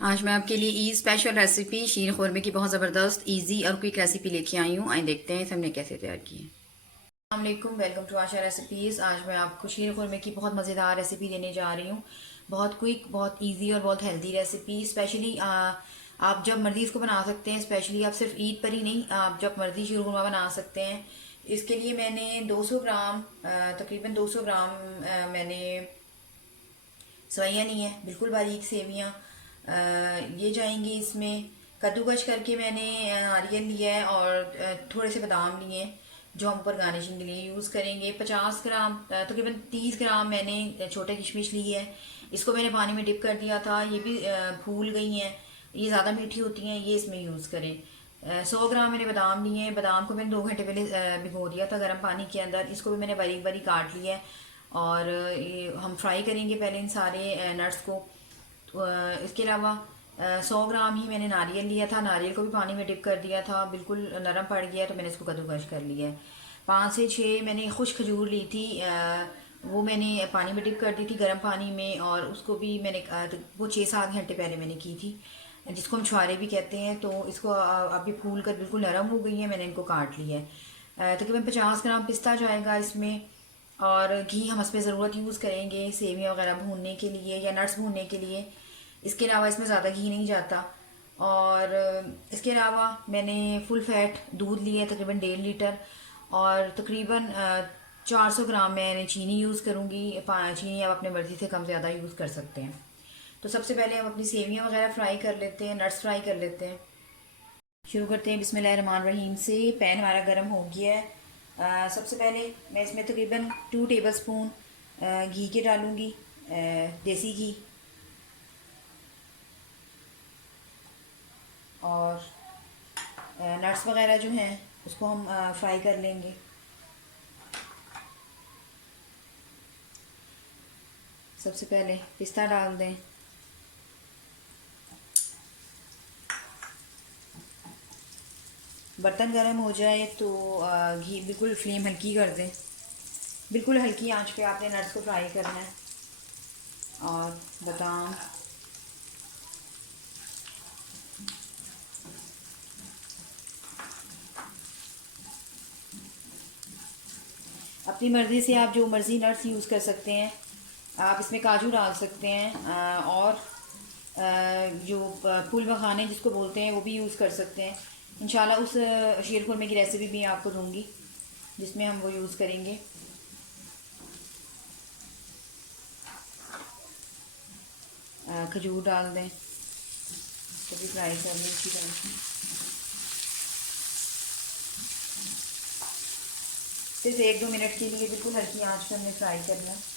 आज मैं आपके लिए ई स्पेशल रेसिपी शीर खुरमे की बहुत ज़बरदस्त इजी और क्विक रेसिपी लेके आई हूँ। आइए देखते हैं इसे हमने कैसे तैयार की है। अस्सलाम वालेकुम, वेलकम टू आशा रेसिपीज़। आज मैं आपको शीर खुरमे की बहुत मज़ेदार रेसिपी देने जा रही हूँ। बहुत क्विक, बहुत इजी और बहुत हेल्दी रेसिपी। स्पेशली आप जब मर्ज़ी इसको बना सकते हैं। स्पेशली आप सिर्फ ईद पर ही नहीं, आप जब मर्ज़ी शीर खुरमा बना सकते हैं। इसके लिए मैंने 200 ग्राम तकरीबन 200 ग्राम मैंने सेवइयाँ ली हैं, बिल्कुल बारीक सेवियाँ। ये जाएंगी इसमें। कद्दूकश करके मैंने नारियल लिया है और थोड़े से बादाम लिए हैं जो हम ऊपर गार्निशिंग के लिए यूज़ करेंगे। 50 ग्राम तकरीबन 30 ग्राम मैंने छोटे किशमिश ली है। इसको मैंने पानी में डिप कर दिया था, ये भी फूल गई हैं। ये ज़्यादा मीठी होती हैं, ये इसमें यूज़ करें। 100 ग्राम मैंने बादाम लिए हैं। बादाम को मैंने 2 घंटे पहले भिगो दिया था गर्म पानी के अंदर। इसको भी मैंने बारीक बारीक काट लिया है और ये हम फ्राई करेंगे पहले इन सारे नट्स को। तो इसके अलावा 100 ग्राम ही मैंने नारियल लिया था। नारियल को भी पानी में डिप कर दिया था, बिल्कुल नरम पड़ गया तो मैंने इसको कद्दूकश कर लिया है। 5 से 6 मैंने खुश खजूर ली थी, वो मैंने पानी में डिप कर दी थी गर्म पानी में, और उसको भी मैंने वो 6-7 घंटे पहले मैंने की थी, जिसको हम छुआरे भी कहते हैं। तो इसको अभी फूल कर बिल्कुल नरम हो गई है, मैंने इनको काट लिया है। तकरीबन 50 ग्राम पिस्ता जाएगा इसमें, और घी हम इसमें ज़रूरत यूज़ करेंगे सेवियाँ वगैरह भूनने के लिए या नट्स भूनने के लिए। इसके अलावा इसमें ज़्यादा घी नहीं जाता। और इसके अलावा मैंने फुल फैट दूध लिया है तकरीबन 1.5 लीटर, और तकरीबन 400 ग्राम मैंने चीनी यूज़ करूँगी। चीनी आप अपने मर्ज़ी से कम ज़्यादा यूज़ कर सकते हैं। तो सबसे पहले हम अपनी सेवियाँ वगैरह फ्राई कर लेते हैं, नट्स फ्राई कर लेते हैं। शुरू करते हैं बिस्मिल्लाहिर्रहमानिर्रहीम से। पैन हमारा गर्म हो गया है। सबसे पहले मैं इसमें तकरीबन 2 टेबल स्पून घी के डालूँगी, देसी घी। और नट्स वगैरह जो हैं उसको हम फ्राई कर लेंगे। सबसे पहले पिस्ता डाल दें। बर्तन गर्म हो जाए तो घी बिल्कुल फ्लेम हल्की कर दें। बिल्कुल हल्की आंच पे आपने नट्स को फ्राई करना है। और बादाम, अपनी मर्ज़ी से आप जो मर्ज़ी नट्स यूज़ कर सकते हैं। आप इसमें काजू डाल सकते हैं, और जो फूल मखाने जिसको बोलते हैं वो भी यूज़ कर सकते हैं। इंशाल्लाह उस शीर खुरमे की रेसिपी भी आपको दूंगी जिसमें हम वो यूज़ करेंगे। खजूर डाल दें, तो भी फ्राई कर लें अच्छी तरह से। सिर्फ 1-2 मिनट के लिए बिल्कुल हल्की आंच पर हमने फ्राई करना है।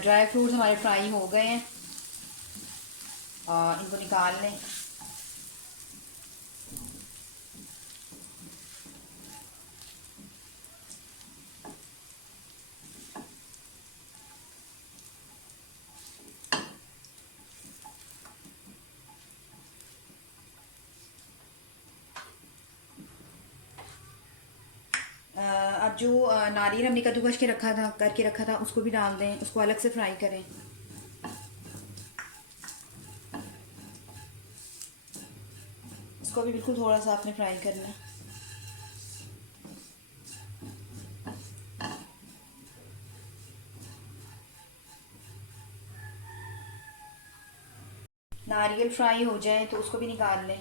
ड्राई फ्रूट्स हमारे फ्राई हो गए हैं, इनको निकाल लें। अब जो नारियल हमने कद्दूकस के रखा था करके रखा था उसको भी डाल दें, उसको अलग से फ्राई करें। इसको भी बिल्कुल थोड़ा सा आपने फ्राई करना है। नारियल फ्राई हो जाए तो उसको भी निकाल लें।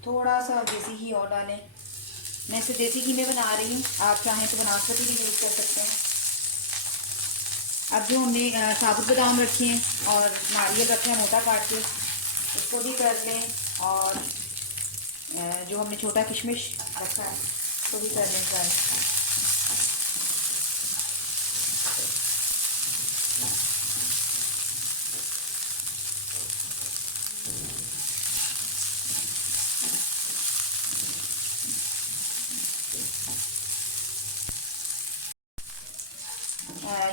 थोड़ा सा देसी घी और डालें। मैं इसे देसी घी में बना रही हूँ, आप चाहें तो बनास्पति भी यूज़ कर सकते हैं। अब जो हमने साबुत बादाम रखे हैं और नारियल रखे हैं मोटा काट के, उसको भी कर लें। और जो हमने छोटा किशमिश रखा है उसको भी कर लें फ्राई।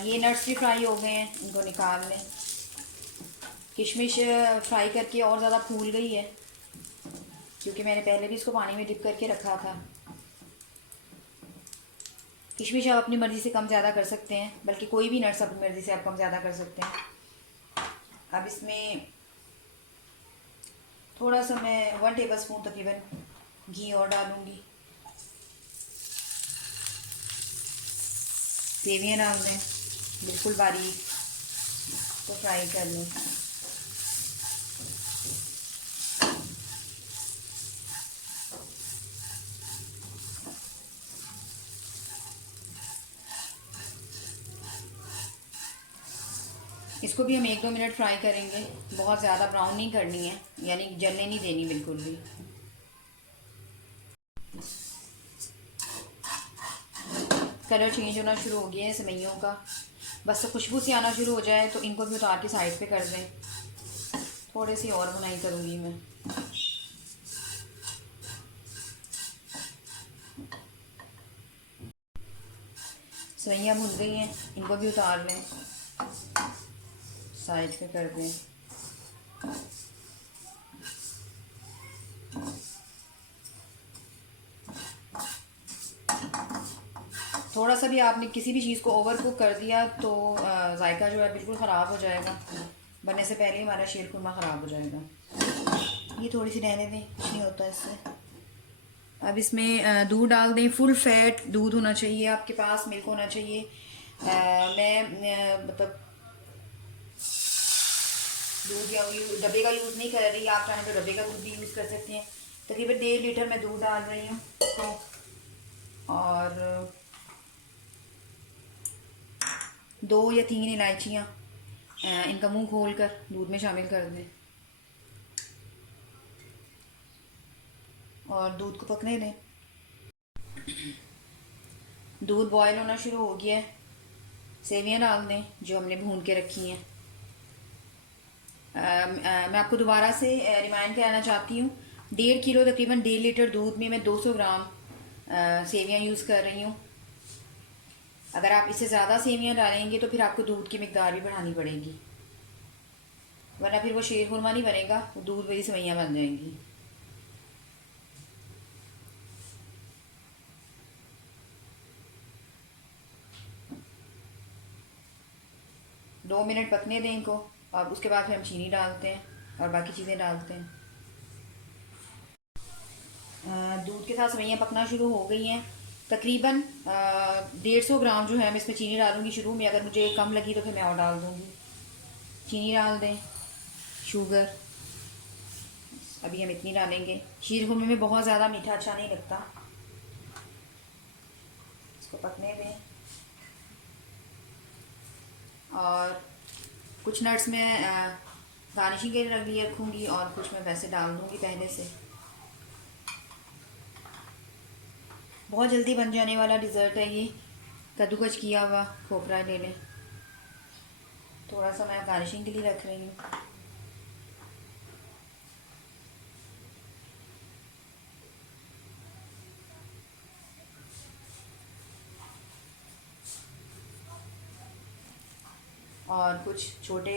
ये नट्स भी फ्राई हो गए हैं, इनको निकाल लें। किशमिश फ्राई करके और ज़्यादा फूल गई है, क्योंकि मैंने पहले भी इसको पानी में डिप करके रखा था। किशमिश आप अपनी मर्ज़ी से कम ज़्यादा कर सकते हैं, बल्कि कोई भी नट्स अपनी मर्ज़ी से आप कम ज़्यादा कर सकते हैं। अब इसमें थोड़ा सा मैं 1 टेबल स्पून तकरीबन घी और डालूँगी। सेवियाँ डाल दें बिल्कुल बारीक, तो फ्राई कर लें। इसको भी हम 1-2 मिनट फ्राई करेंगे, बहुत ज़्यादा ब्राउन नहीं करनी है, यानी जलने नहीं देनी बिल्कुल भी। कलर चेंज होना शुरू हो गया है सेवइयों का, बस खुशबू से आना शुरू हो जाए तो इनको भी उतार के साइड पे कर दें। थोड़ी सी और बुनाई करूँगी मैं। सेवइयाँ भुन गई हैं, इनको भी उतार लें, साइड पे कर दें। थोड़ा सा भी आपने किसी भी चीज़ को ओवर कुक कर दिया तो जायका जो है बिल्कुल ख़राब हो जाएगा, बनने से पहले ही हमारा शीर खुरमा ख़राब हो जाएगा। ये थोड़ी सी रहने दें, कुछ नहीं होता इससे। अब इसमें दूध डाल दें, फुल फैट दूध होना चाहिए आपके पास, मिल्क होना चाहिए। मैं मतलब दूध या डब्बे का यूज़ नहीं कर रही, आप चाहें तो डब्बे का दूध भी यूज़ कर सकते हैं। तकरीबन 1.5 लीटर मैं दूध डाल रही हूँ तो, और 2 या 3 इलायचियाँ इनका मुंह खोल कर दूध में शामिल कर दें और दूध को पकने दें। दूध बॉयल होना शुरू हो गया है, सेवियाँ डाल दें जो हमने भून के रखी हैं। मैं आपको दोबारा से रिमाइंड कराना चाहती हूँ, 1.5 किलो तकरीबन 1.5 लीटर दूध में मैं 200 ग्राम सेवियाँ यूज़ कर रही हूँ। अगर आप इससे ज़्यादा सेवियाँ डालेंगे तो फिर आपको दूध की मिकदार भी बढ़ानी पड़ेगी, वरना फिर वो शीर खुरमा नहीं बनेगा, वो दूध वाली सेवइयाँ बन जाएंगी। दो मिनट पकने दें इनको, अब उसके बाद फिर हम चीनी डालते हैं और बाकी चीज़ें डालते हैं। दूध के साथ सेवइयाँ पकना शुरू हो गई हैं। तकरीबन 150 ग्राम जो है मैं इसमें चीनी डालूँगी शुरू में, अगर मुझे कम लगी तो फिर मैं और डाल दूँगी। चीनी डाल दें, शुगर अभी हम इतनी डालेंगे। शीर खुरमे में बहुत ज़्यादा मीठा अच्छा नहीं लगता, इसको पकने दें। और कुछ नट्स में गार्निशिंग के लिए रख लिए रखूँगी और कुछ मैं वैसे डाल दूँगी पहले से। बहुत जल्दी बन जाने वाला डिज़र्ट है ये, कद्दूकस किया हुआ खोपरा ले लें, थोड़ा सा मैं गार्निशिंग के लिए रख रही हूँ। और कुछ छोटे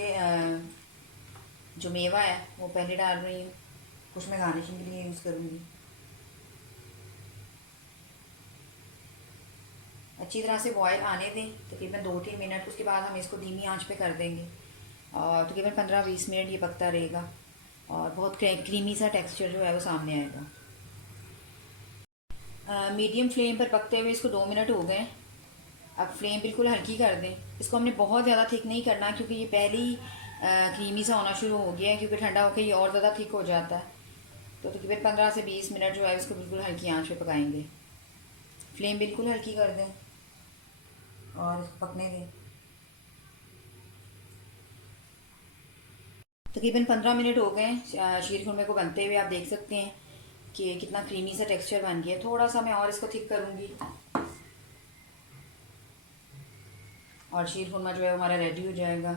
जो मेवा है वो पहले डाल रही हूँ, कुछ मैं गार्निशिंग के लिए यूज़ करूँगी। अच्छी तरह से बॉयल आने दें तकरीबन 2-3 मिनट, उसके बाद हम इसको धीमी आंच पे कर देंगे और तकरीबन 15-20 मिनट ये पकता रहेगा और बहुत क्रीमी सा टेक्सचर जो है वो सामने आएगा। मीडियम फ्लेम पर पकते हुए इसको 2 मिनट हो गए। अब फ्लेम बिल्कुल हल्की कर दें, इसको हमने बहुत ज़्यादा थिक नहीं करना क्योंकि ये पहले ही क्रीमी सा होना शुरू हो गया है, क्योंकि ठंडा होकर ये और ज़्यादा थिक हो जाता है। तो तकरीबन 15 से 20 मिनट जो है इसको बिल्कुल हल्की आंच पे पकाएंगे। फ्लेम बिल्कुल हल्की कर दें और इसको पकने दें। तकरीबन 15 मिनट हो गए शीर खुरमे को बनते हुए, आप देख सकते हैं कि कितना क्रीमी सा टेक्सचर बन गया। थोड़ा सा मैं और इसको थिक करूँगी। और शीर खुरमा जो है हमारा रेडी हो जाएगा।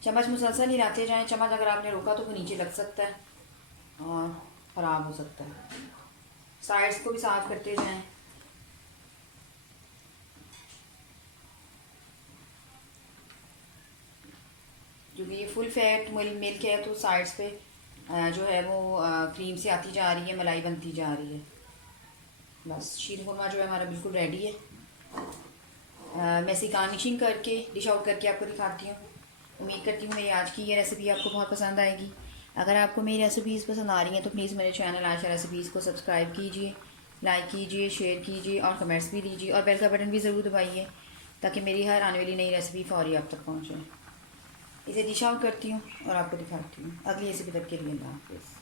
चम्मच मुसलसल हिलाते जाएं। चम्मच अगर आपने रोका तो वो नीचे लग सकता है और ख़राब हो सकता है। साइड्स को भी साफ करते जाएं। क्योंकि ये फुल फैट मिल्क है तो साइड्स पे जो है वो क्रीम से आती जा रही है, मलाई बनती जा रही है। बस शीर खुरमा जो है हमारा बिल्कुल रेडी है। मैं इसे गार्निशिंग करके डिश आउट करके आपको दिखाती हूँ। उम्मीद करती हूँ मेरी आज की ये रेसिपी आपको बहुत पसंद आएगी। अगर आपको मेरी रेसिपीज़ पसंद आ रही हैं तो प्लीज़ मेरे चैनल आशा रेसिपीज़ को सब्सक्राइब कीजिए, लाइक कीजिए, शेयर कीजिए और कमेंट्स भी दीजिए और बेल का बटन भी ज़रूर दबाइए ताकि मेरी हर आने वाली नई रेसिपी फौरी आप तक पहुँचे। इसे डिश आउट करती हूँ और आपको दिखाती हूँ। अगली रेसिपी तक के लिए अल्लाह हाफ़िज़।